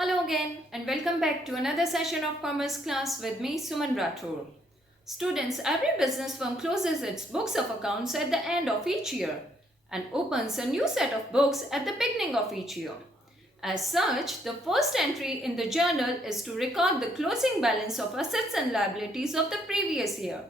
Hello again and welcome back to another session of Commerce class with me Suman Rathore. Students, every business firm closes its books of accounts at the end of each year and opens a new set of books at the beginning of each year. As such, the first entry in the journal is to record the closing balance of assets and liabilities of the previous year.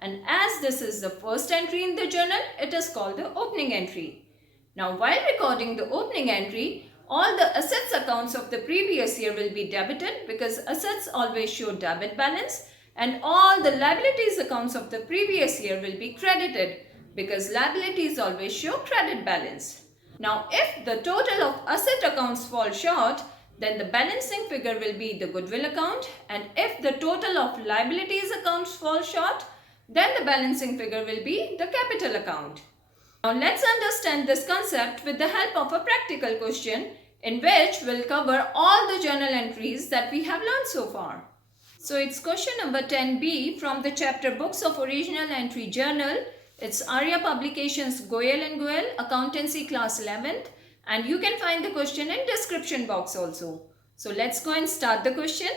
And as this is the first entry in the journal, it is called the opening entry. Now, while recording the opening entry, all the assets accounts of the previous year will be debited because assets always show debit balance, and all the liabilities accounts of the previous year will be credited because liabilities always show credit balance. Now, if the total of asset accounts fall short, then the balancing figure will be the goodwill account, and if the total of liabilities accounts fall short, then the balancing figure will be the capital account. Now let's understand this concept with the help of a practical question in which we'll cover all the journal entries that we have learned so far. So it's question number 10b from the chapter Books of Original Entry Journal. It's Arya Publications Goyal and Goyal, Accountancy Class 11th, and you can find the question in description box also. So let's go and start the question.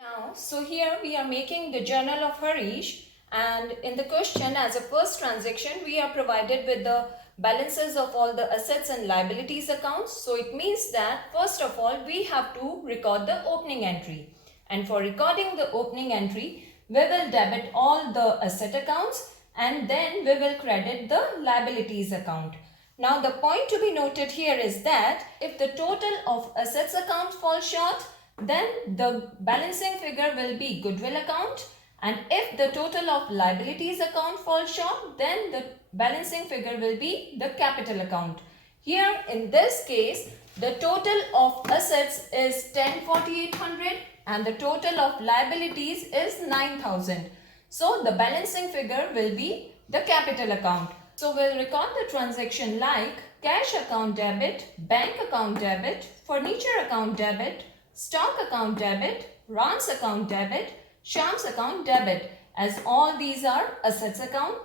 Now, so here we are making the journal of Harish. And in the question, as a first transaction, we are provided with the balances of all the assets and liabilities accounts. So it means that first of all, we have to record the opening entry. And for recording the opening entry, we will debit all the asset accounts and then we will credit the liabilities account. Now the point to be noted here is that if the total of assets account falls short, then the balancing figure will be goodwill account. And if the total of liabilities account falls short, then the balancing figure will be the capital account. Here in this case, the total of assets is 10,4800 and the total of liabilities is 9,000. So the balancing figure will be the capital account. So we'll record the transaction like cash account debit, bank account debit, furniture account debit, stock account debit, Ram's account debit, Shyam's account debit, as all these are assets account,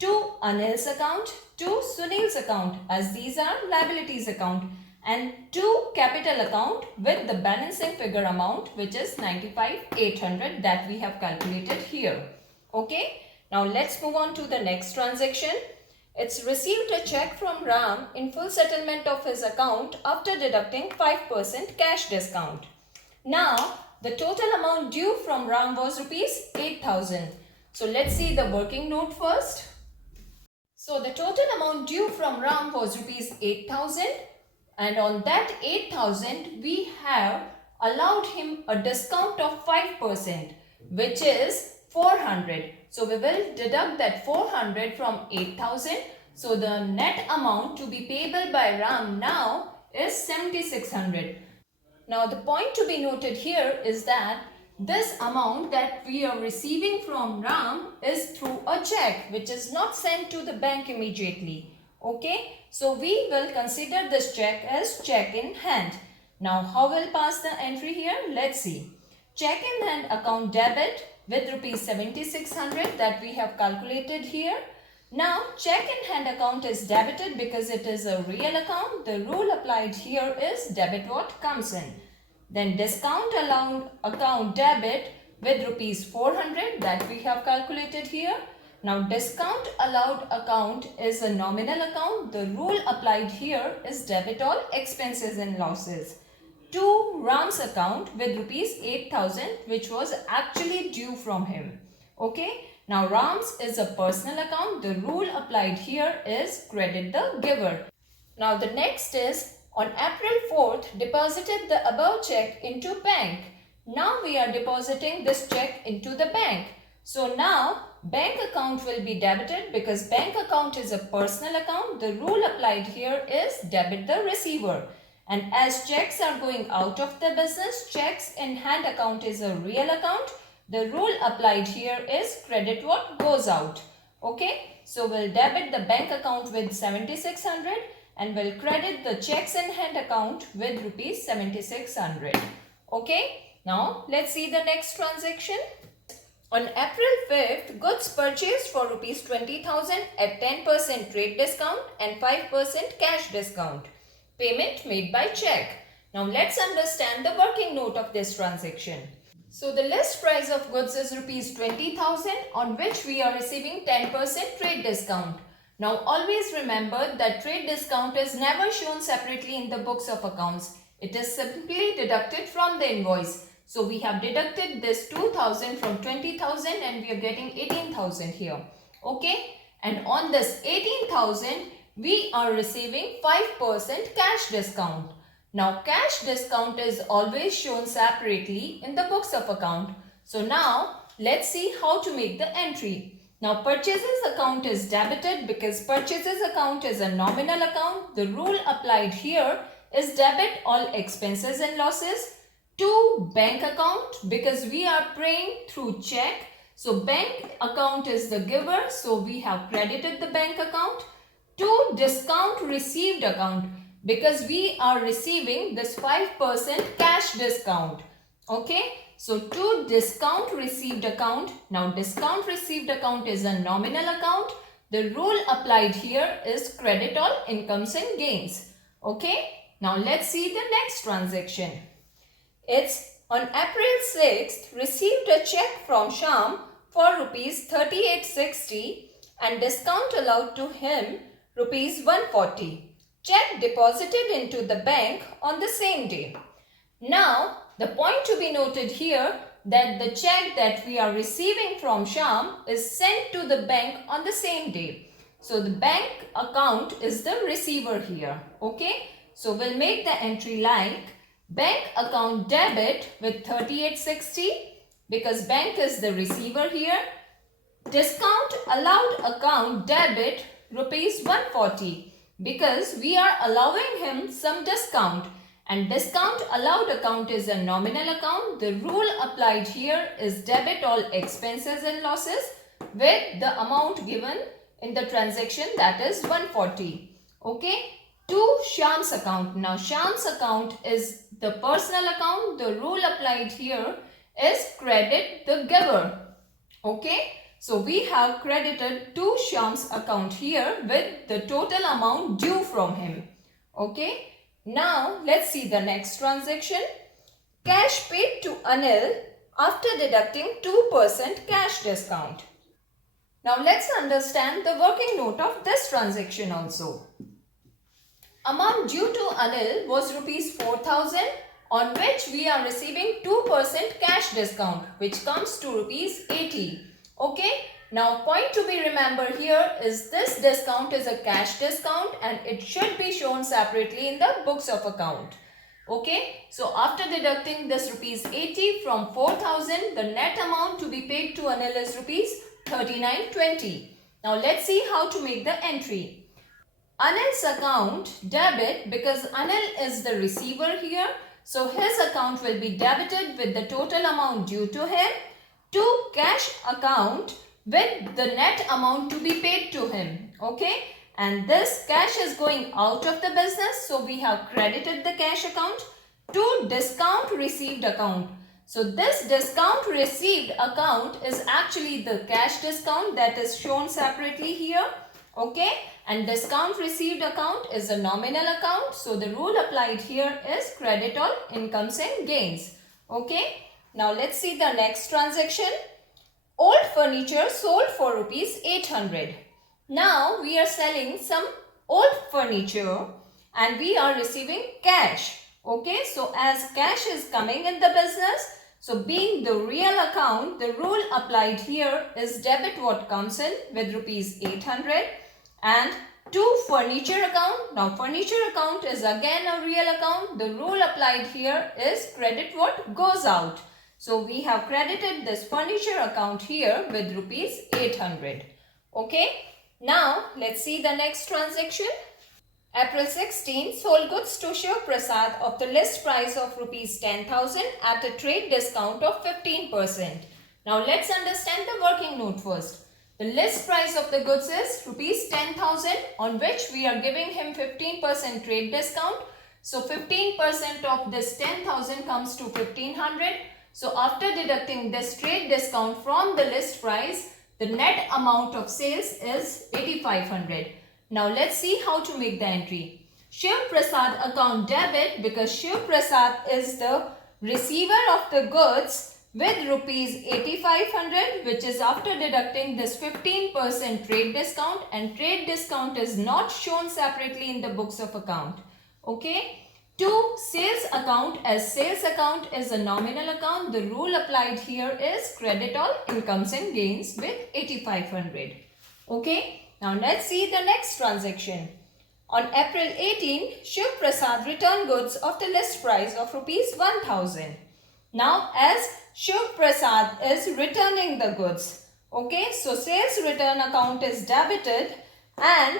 to Anil's account, to Sunil's account, as these are liabilities account, and to capital account with the balancing figure amount, which is 95,800 that we have calculated here. Okay, now let's move on to the next transaction. It's received a check from Ram in full settlement of his account after deducting 5% cash discount. Now, the total amount due from Ram was rupees 8,000. So let's see the working note first. So the total amount due from Ram was rupees 8,000, and on that 8,000 we have allowed him a discount of 5%, which is 400. So we will deduct that 400 from 8,000. So the net amount to be payable by Ram now is 7,600. Now the point to be noted here is that this amount that we are receiving from Ram is through a check which is not sent to the bank immediately. Okay, so we will consider this check as check in hand. Now how will pass the entry here? Let's see. Check in hand account debit with rupees 7,600 that we have calculated here. Now, check in hand account is debited because it is a real account. The rule applied here is debit what comes in. Then discount allowed account debit with rupees 400 that we have calculated here. Now, discount allowed account is a nominal account. The rule applied here is debit all expenses and losses. To Ram's account with rupees 8,000 which was actually due from him. Okay. Now Ram's is a personal account. The rule applied here is credit the giver. Now the next is on April 4th deposited the above check into bank. Now we are depositing this check into the bank. So now bank account will be debited because bank account is a personal account. The rule applied here is debit the receiver. And as checks are going out of the business, checks in hand account is a real account. The rule applied here is credit what goes out. Okay, so we'll debit the bank account with 7,600 and we'll credit the checks in hand account with rupees 7,600. Okay, now let's see the next transaction. On April 5th, goods purchased for rupees 20,000 at 10% trade discount and 5% cash discount. Payment made by check. Now let's understand the working note of this transaction. So the list price of goods is rupees 20,000 on which we are receiving 10% trade discount. Now always remember that trade discount is never shown separately in the books of accounts. It is simply deducted from the invoice. So we have deducted this 2,000 from 20,000 and we are getting 18,000 here. Okay. And on this 18,000 we are receiving 5% cash discount. Now cash discount is always shown separately in the books of account. So now let's see how to make the entry. Now purchases account is debited because purchases account is a nominal account. The rule applied here is debit all expenses and losses. To bank account because we are paying through check. So bank account is the giver. So we have credited the bank account. To discount received account because we are receiving this 5% cash discount. Okay. So to discount received account. Now discount received account is a nominal account. The rule applied here is credit all incomes and gains. Okay. Now let's see the next transaction. It's on April 6th received a cheque from Shyam for rupees 3860 and discount allowed to him rupees 140. Cheque deposited into the bank on the same day. Now, the point to be noted here that the cheque that we are receiving from Shyam is sent to the bank on the same day. So, the bank account is the receiver here. Okay. So, we'll make the entry like bank account debit with 3860 because bank is the receiver here. Discount allowed account debit rupees 140 because we are allowing him some discount and discount allowed account is a nominal account. The rule applied here is debit all expenses and losses with the amount given in the transaction, that is 140. Okay. To Shyam's account. Now Shyam's account is the personal account. The rule applied here is credit the giver. Okay. So we have credited to Shyam's account here with the total amount due from him. Okay. Now let's see the next transaction. Cash paid to Anil after deducting 2% cash discount. Now let's understand the working note of this transaction also. Amount due to Anil was rupees 4,000 on which we are receiving 2% cash discount which comes to rupees 80. Okay. Now point to be remembered here is this discount is a cash discount and it should be shown separately in the books of account. Okay. So after deducting this rupees 80 from 4,000, the net amount to be paid to Anil is rupees 3920. Now let's see how to make the entry. Anil's account debit because Anil is the receiver here. So his account will be debited with the total amount due to him. To cash account with the net amount to be paid to him. Okay. And this cash is going out of the business. So we have credited the cash account. To discount received account. So this discount received account is actually the cash discount that is shown separately here. Okay. And discount received account is a nominal account. So the rule applied here is credit all incomes and gains. Okay. Now let's see the next transaction. Old furniture sold for rupees 800. Now we are selling some old furniture and we are receiving cash. Okay. So as cash is coming in the business, so being the real account, the rule applied here is debit what comes in with rupees 800. And to furniture account. Now furniture account is again a real account. The rule applied here is credit what goes out. So we have credited this furniture account here with rupees 800. Okay. Now let's see the next transaction. April 16 sold goods to Shiv Prasad of the list price of rupees 10,000 at a trade discount of 15%. Now let's understand the working note first. The list price of the goods is rupees 10,000 on which we are giving him 15% trade discount. So 15% of this 10,000 comes to 1,500. So after deducting this trade discount from the list price, the net amount of sales is 8,500. Now let's see how to make the entry. Shiv Prasad account debit because Shiv Prasad is the receiver of the goods with rupees 8500, which is after deducting this 15% trade discount, and trade discount is not shown separately in the books of account. Okay. To sales account, as sales account is a nominal account, the rule applied here is credit all incomes and gains with 8500. Okay. Now let's see the next transaction. On April 18, Shiv Prasad returned goods of the list price of rupees 1000. Now as Shiv Prasad is returning the goods, okay, so sales return account is debited, and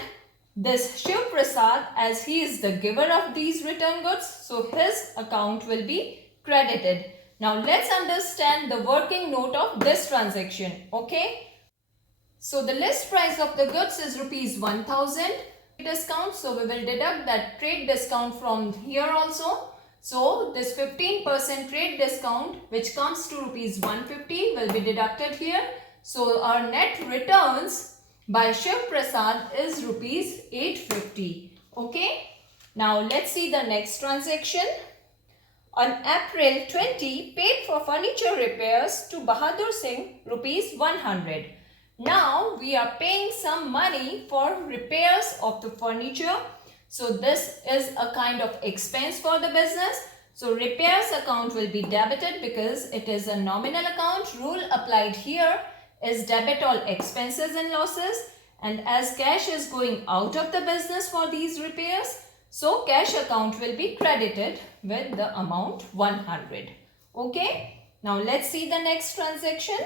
this Shiv Prasad, as he is the giver of these return goods, so his account will be credited. Now let's understand the working note of this transaction, okay. So the list price of the goods is rupees 1000 discount, so we will deduct that trade discount from here also. So this 15% trade discount, which comes to rupees 150, will be deducted here. So our net returns by Shiv Prasad is rupees 850. Okay. Now let's see the next transaction. On April 20, paid for furniture repairs to Bahadur Singh rupees 100. Now we are paying some money for repairs of the furniture. So this is a kind of expense for the business. So repairs account will be debited because it is a nominal account. Rule applied here is debit all expenses and losses. And as cash is going out of the business for these repairs, so cash account will be credited with the amount 100. Okay. Now let's see the next transaction.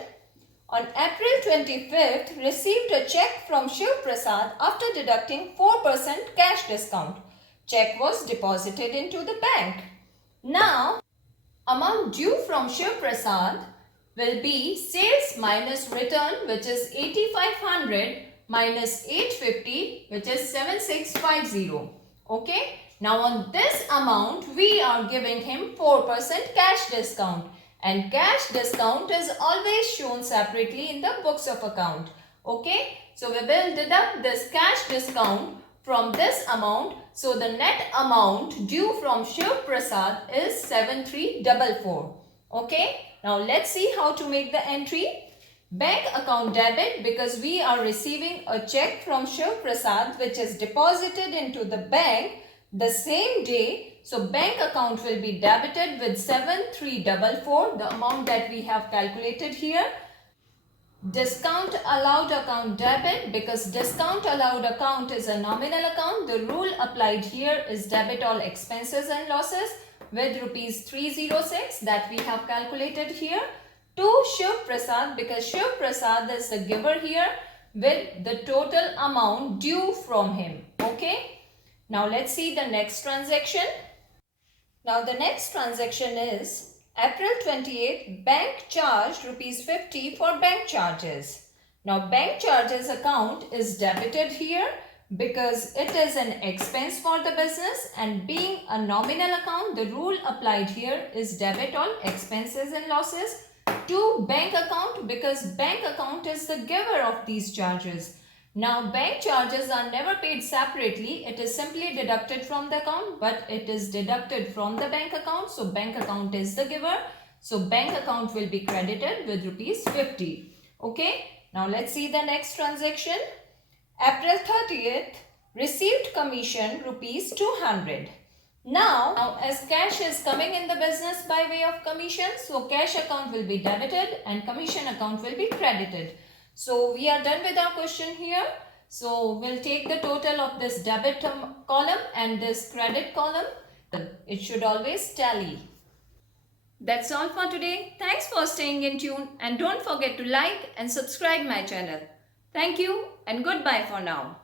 On April 25th, received a cheque from Shiv Prasad after deducting 4% cash discount. Cheque was deposited into the bank. Now, amount due from Shiv Prasad will be sales minus return, which is 8500, minus 850, which is 7650. Okay. Now on this amount, we are giving him 4% cash discount. And cash discount is always shown separately in the books of account. Okay. So we will deduct this cash discount from this amount. So the net amount due from Shiv Prasad is 7344. Okay. Now let's see how to make the entry. Bank account debit because we are receiving a cheque from Shiv Prasad which is deposited into the bank the same day. So bank account will be debited with 7344, the amount that we have calculated here. Discount allowed account debit because discount allowed account is a nominal account. The rule applied here is debit all expenses and losses with rupees 306 that we have calculated here. To Shiv Prasad because Shiv Prasad is the giver here with the total amount due from him. Okay. Now let's see the next transaction. Now the next transaction is April 28th, bank charged rupees 50 for bank charges. Now bank charges account is debited here because it is an expense for the business, and being a nominal account, the rule applied here is debit all expenses and losses to bank account because bank account is the giver of these charges. Now bank charges are never paid separately. It is simply deducted from the account, but it is deducted from the bank account. So bank account is the giver. So bank account will be credited with rupees 50. Okay. Now let's see the next transaction. April 30th, received commission rupees 200. Now as cash is coming in the business by way of commission, so cash account will be debited and commission account will be credited. So we are done with our question here. So we'll take the total of this debit column and this credit column. It should always tally. That's all for today. Thanks for staying in tune and don't forget to like and subscribe my channel. Thank you and goodbye for now.